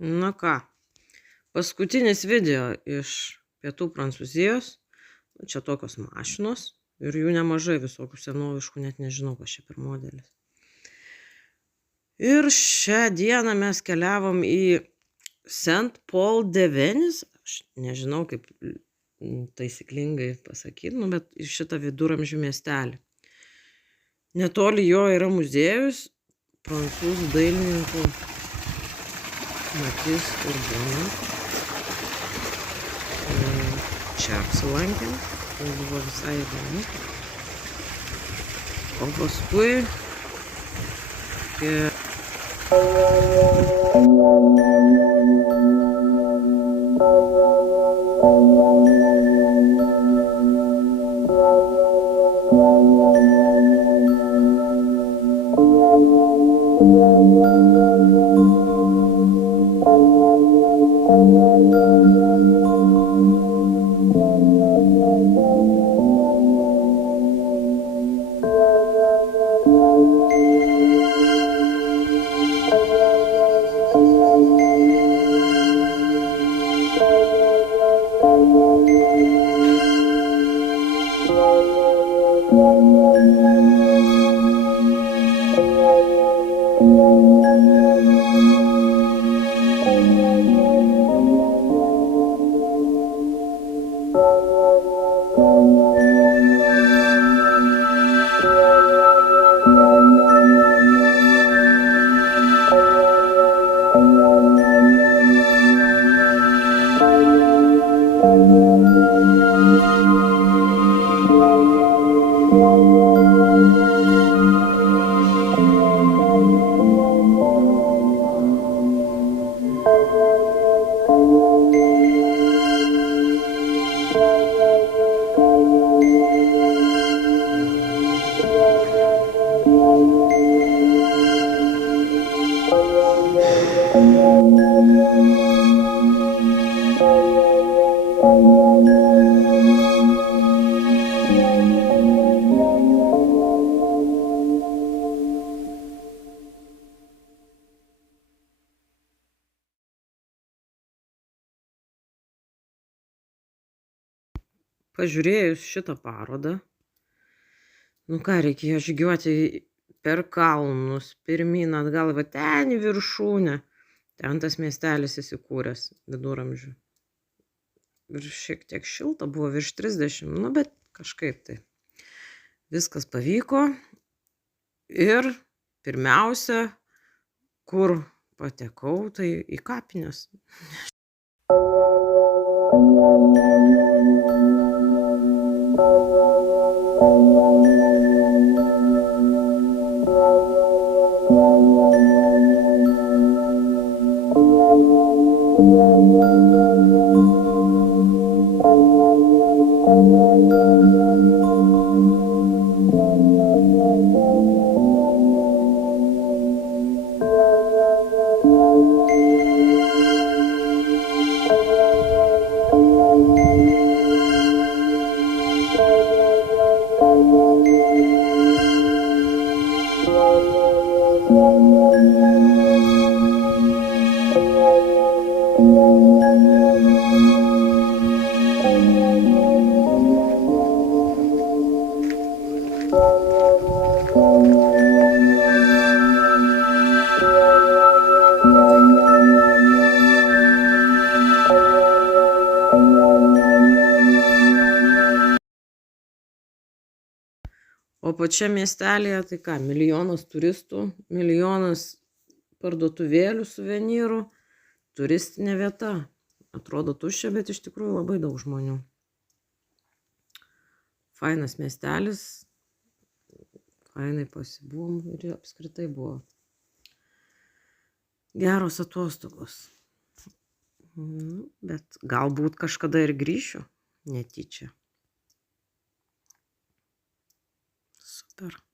Na ką, paskutinis video iš pietų Prancūzijos. Čia tokios mašinos ir jų nemažai visokių senoviškų, net nežinau, kas čia per modelis. Ir šią dieną mes keliavom į Saint-Paul-de-Vence. Aš nežinau, kaip taisyklingai pasakyti, bet į šitą viduramžių miestelį. Netoli jo yra muziejus prancūzų dailininkų Matisse Urbona. Čia apsilankėm, tai buvo visai įdomu. O paskui pažiūrėjus šitą parodą, reikėjo žygiuoti per kalnus, pirmyn atgal, va ten į viršūnę. Ten tas miestelis įsikūręs viduramžių. Ir šiek tiek šilta, buvo virš 30, bet kažkaip tai. Viskas pavyko. Ir pirmiausia, kur patekau, tai į kapines. O pačiam miestelėje, tai ką, milijonas turistų, milijonas parduotuvėlių, suvenyrų, turistinė vieta. Atrodo tuščia, bet iš tikrųjų labai daug žmonių. Fainas miestelis, fainai pasibuvom ir apskritai buvo geros atostogos. Bet galbūt kažkada ir grįšiu netyčia. Super.